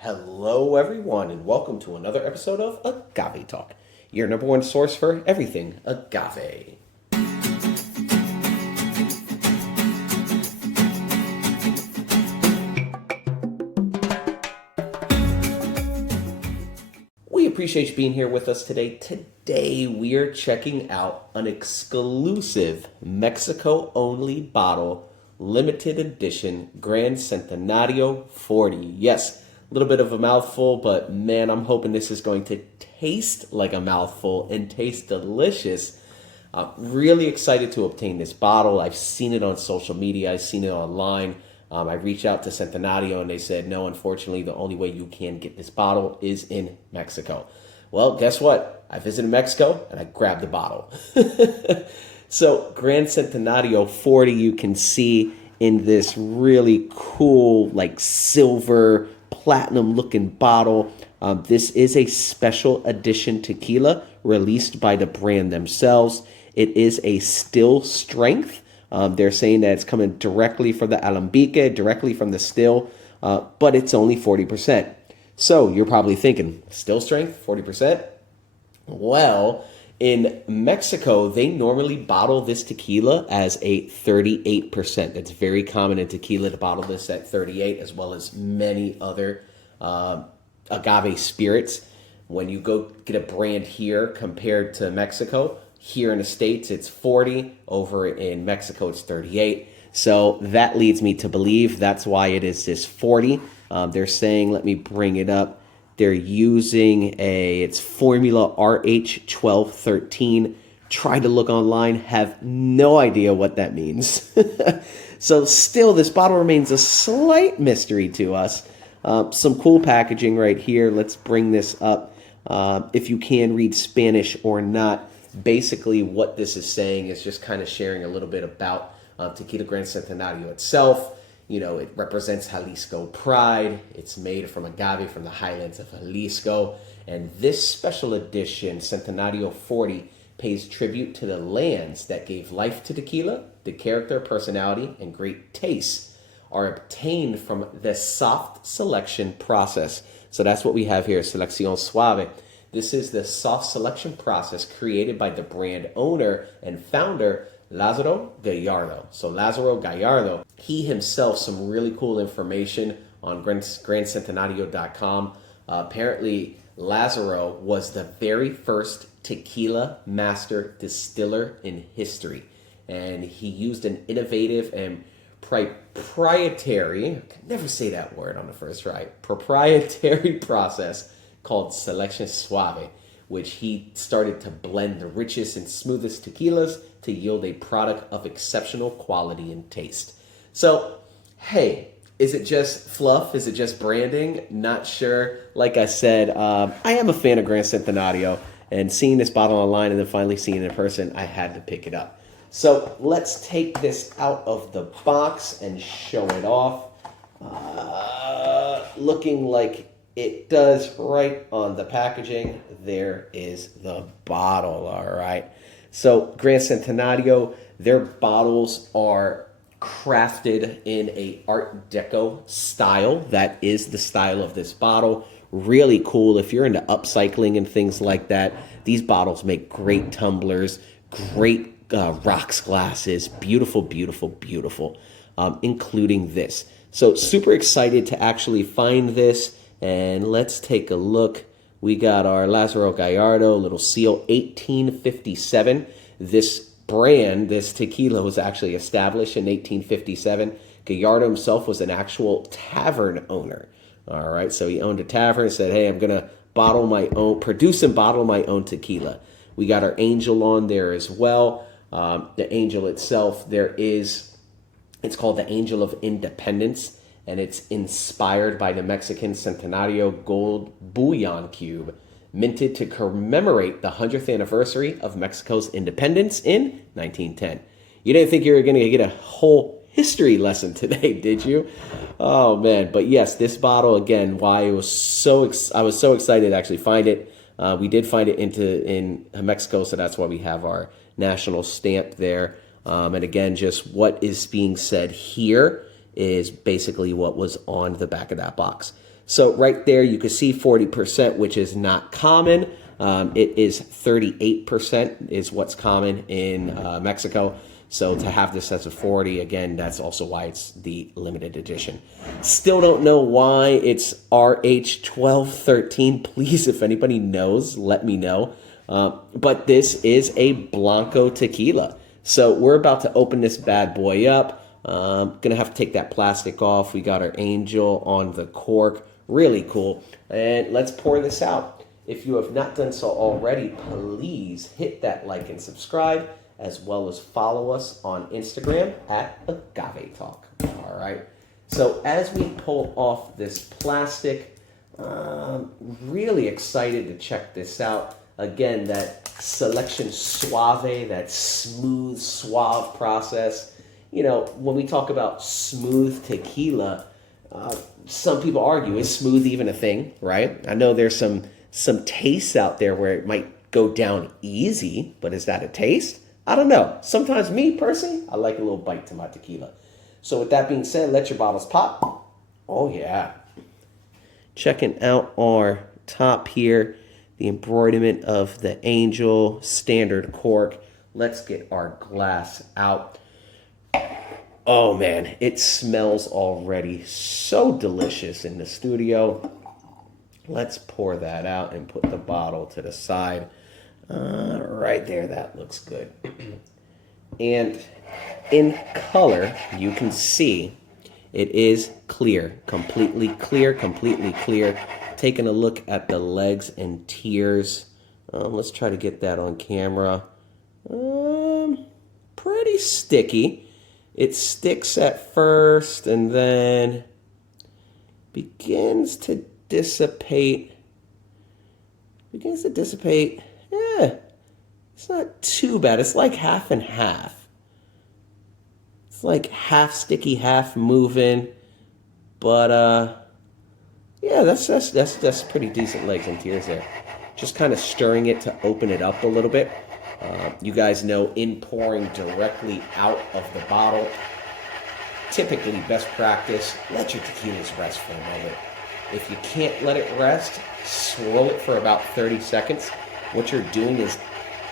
Hello, everyone, and welcome to another episode of Agave Talk, your number one source for everything agave. We appreciate you being here with us today. Today, we are checking out an exclusive Mexico-only bottle, limited edition Gran Centenario 40. Yes, a little bit of a mouthful, but man, I'm hoping this is going to taste like a mouthful and taste delicious. Really excited to obtain this bottle. I've seen it on social media. I've seen it online. I reached out to Centenario and they said, no, unfortunately, the only way you can get this bottle is in Mexico. Well, guess what? I visited Mexico and I grabbed the bottle. So Gran Centenario 40, you can see in this really cool, like silver, platinum looking bottle. This is a special edition tequila released by the brand themselves. It is a still strength. They're saying that it's coming directly from the alambique, directly from the still, but it's only 40%. So you're probably thinking, still strength, 40%? Well, in Mexico, they normally bottle this tequila as a 38%. It's very common in tequila to bottle this at 38, as well as many other agave spirits. When you go get a brand here compared to Mexico, here in the States, it's 40. Over in Mexico, it's 38. So that leads me to believe that's why it is this 40. They're saying, let me bring it up. They're using it's formula RH1213. Try to look online, have no idea what that means. So still, this bottle remains a slight mystery to us. Some cool packaging right here. Let's bring this up. If you can read Spanish or not. Basically, what this is saying is just kind of sharing a little bit about Tequila Gran Centenario itself. You know, it represents Jalisco pride. It's made from agave from the highlands of Jalisco. And this special edition, Centenario 40, pays tribute to the lands that gave life to tequila. The character, personality, and great taste are obtained from the soft selection process. So that's what we have here, Selección Suave. This is the soft selection process created by the brand owner and founder, Lázaro Gallardo. So Lázaro Gallardo, he himself, some really cool information on GranCentenario.com. Apparently, Lázaro was the very first tequila master distiller in history. And he used an innovative and proprietary, I can never say that word on the first try, proprietary process called Selección Suave, which he started to blend the richest and smoothest tequilas to yield a product of exceptional quality and taste. So, hey, is it just fluff? Is it just branding? Not sure. Like I said, I am a fan of Gran Centenario, and seeing this bottle online and then finally seeing it in person, I had to pick it up. So let's take this out of the box and show it off. Looking like it does right on the packaging. There is the bottle, all right. So Gran Centenario, their bottles are crafted in a Art Deco style. That is the style of this bottle. Really cool. If you're into upcycling and things like that, these bottles make great tumblers, great rocks glasses. Beautiful, beautiful, beautiful, including this. So super excited to actually find this. And let's take a look. We got our Lázaro Gallardo little seal, 1857. This brand, this tequila, was actually established in 1857. Gallardo himself was an actual tavern owner. All right, so he owned a tavern and said, hey, I'm going to produce and bottle my own tequila. We got our angel on there as well. The angel itself, it's called the Angel of Independence. And it's inspired by the Mexican Centenario Gold Bullion Cube, minted to commemorate the 100th anniversary of Mexico's independence in 1910. You didn't think you were going to get a whole history lesson today, did you? Oh, man. But yes, this bottle, again, why I was so excited to actually find it. We did find it in Mexico, so that's why we have our national stamp there. And again, just what is being said here is basically what was on the back of that box. So right there, you can see 40%, which is not common. It is 38% is what's common in Mexico. So to have this as a 40, again, that's also why it's the limited edition. Still don't know why it's RH1213. Please, if anybody knows, let me know. But this is a Blanco tequila. So we're about to open this bad boy up. Gonna have to take that plastic off. We got our angel on the cork. Really cool. And let's pour this out. If you have not done so already, please hit that like and subscribe, as well as follow us on Instagram at Agave Talk. All right. So as we pull off this plastic, really excited to check this out. Again, that selection suave, that smooth, suave process. You know, when we talk about smooth tequila, some people argue, is smooth even a thing, right? I know there's some tastes out there where it might go down easy, but is that a taste? I don't know. Sometimes me, personally, I like a little bite to my tequila. So with that being said, let your bottles pop. Oh, yeah. Checking out our top here, the embroiderment of the angel, standard cork. Let's get our glass out. Oh, man, it smells already so delicious in the studio. Let's pour that out and put the bottle to the side. Right there, that looks good. And in color, you can see it is clear, completely clear, completely clear. Taking a look at the legs and tiers. Let's try to get that on camera. Pretty sticky. It sticks at first and then begins to dissipate. Yeah, it's not too bad. It's like half and half. It's like half sticky, half moving. But yeah, that's pretty decent legs and tiers there. Just kind of stirring it to open it up a little bit. You guys know, in pouring directly out of the bottle, typically best practice, let your tequilas rest for a moment. If you can't let it rest, swirl it for about 30 seconds. What you're doing is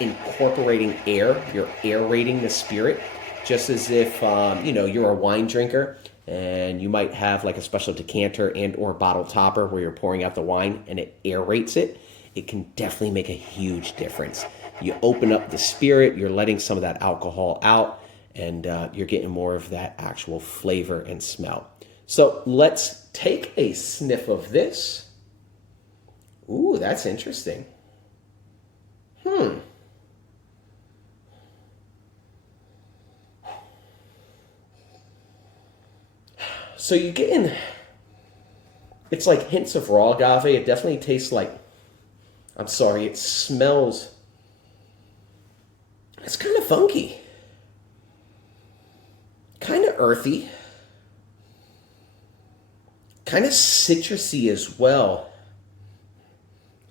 incorporating air. You're aerating the spirit, just as if, you're a wine drinker and you might have like a special decanter and or bottle topper where you're pouring out the wine and it aerates it. It can definitely make a huge difference. You open up the spirit, you're letting some of that alcohol out, and you're getting more of that actual flavor and smell. So let's take a sniff of this. Ooh, that's interesting. So you're getting, it's like hints of raw agave. It definitely tastes like, it smells, it's kind of funky. Kind of earthy. Kind of citrusy as well.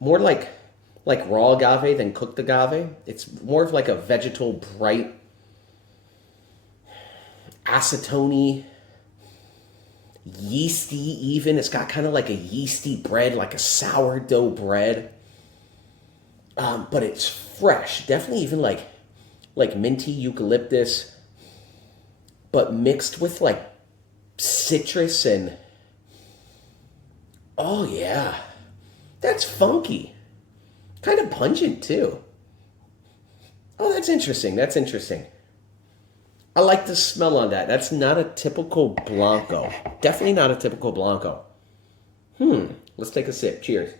More like raw agave than cooked agave. It's more of like a vegetal, bright, acetone, yeasty even. It's got kind of like a yeasty bread, like a sourdough bread. But it's fresh. Definitely even like minty eucalyptus, but mixed with like citrus and, oh yeah, that's funky. Kind of pungent too. Oh, that's interesting. That's interesting. I like the smell on that. That's not a typical Blanco. Definitely not a typical Blanco. Let's take a sip. Cheers.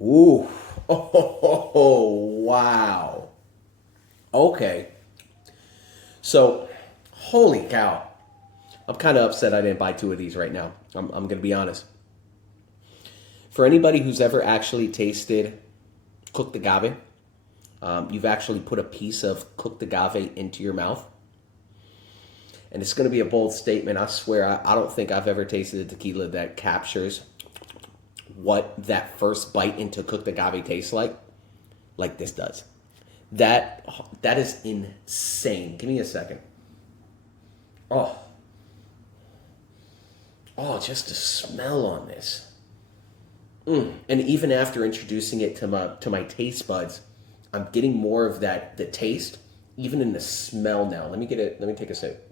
Ooh. Oh, wow. Okay. So, holy cow. I'm kind of upset I didn't buy two of these right now. I'm going to be honest. For anybody who's ever actually tasted cooked agave, you've actually put a piece of cooked agave into your mouth. And it's going to be a bold statement. I swear, I don't think I've ever tasted a tequila that captures what that first bite into cooked agave tastes like this does. That is insane. Give me a second. Oh, just the smell on this. And even after introducing it to my taste buds, I'm getting more of the taste, even in the smell now. Let me take a sip.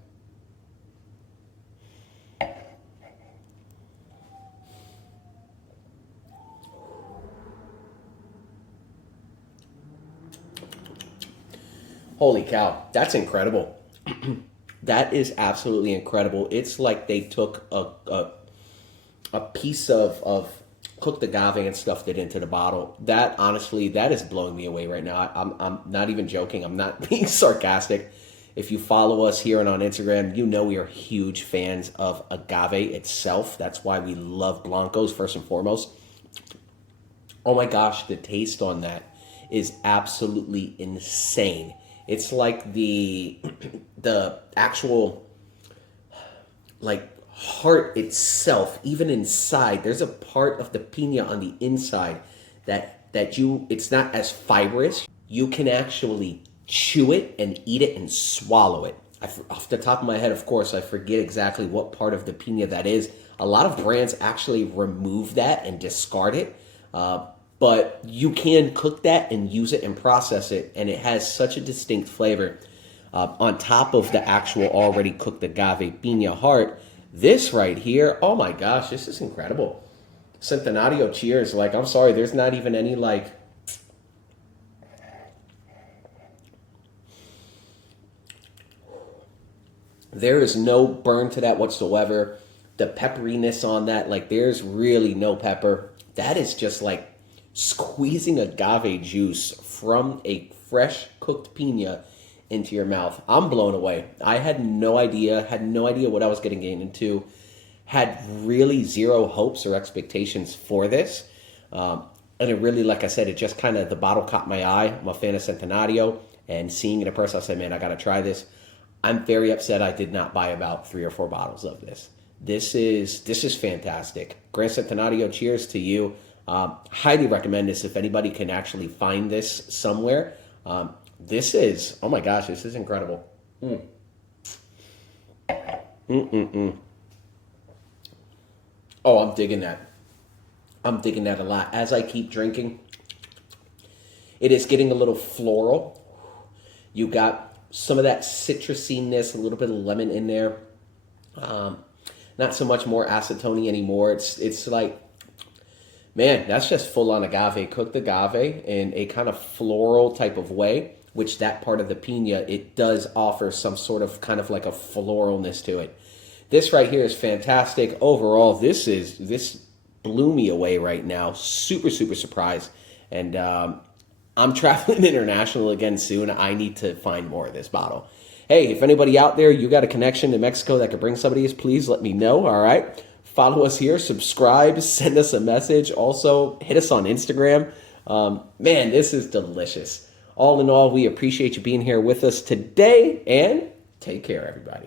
Holy cow, that's incredible. That is absolutely incredible. It's like they took a piece of cooked agave and stuffed it into the bottle. That honestly, that is blowing me away right now. I'm not even joking. I'm not being sarcastic. If you follow us here and on Instagram, you know we are huge fans of agave itself. That's why we love Blancos first and foremost. Oh my gosh, the taste on that is absolutely insane. It's like the actual like heart itself, even inside. There's a part of the pina on the inside that it's not as fibrous. You can actually chew it and eat it and swallow it. Off the top of my head, of course, I forget exactly what part of the pina that is. A lot of brands actually remove that and discard it. But you can cook that and use it and process it, and it has such a distinct flavor. On top of the actual already cooked agave piña heart, this right here, oh my gosh, this is incredible. Centenario, cheers. Like, I'm sorry, there's not even any like... There is no burn to that whatsoever. The pepperiness on that, like there's really no pepper. That is just like squeezing agave juice from a fresh cooked piña into your mouth. I'm blown away. I had no idea what I was getting into. Had really zero hopes or expectations for this. And it really, like I said, it just kind of, the bottle caught my eye. I'm a fan of Centenario, and seeing it in person, I said, man, I got to try this. I'm very upset I did not buy about 3 or 4 bottles of this. This is fantastic. Gran Centenario, cheers to you. Highly recommend this if anybody can actually find this somewhere. This is, oh my gosh, this is incredible. Oh, I'm digging that. I'm digging that a lot. As I keep drinking, it is getting a little floral. You got some of that citrusiness, a little bit of lemon in there. Not so much more acetone anymore. It's like, man, that's just full on agave, cooked agave in a kind of floral type of way, which that part of the piña, it does offer some sort of kind of like a floralness to it. This right here is fantastic. Overall, this blew me away right now. Super, super surprised. And I'm traveling international again soon. I need to find more of this bottle. Hey, if anybody out there, you got a connection to Mexico that could bring some of these, please let me know, all right? Follow us here, subscribe, send us a message. Also, hit us on Instagram. Man, this is delicious. All in all, we appreciate you being here with us today, and take care, everybody.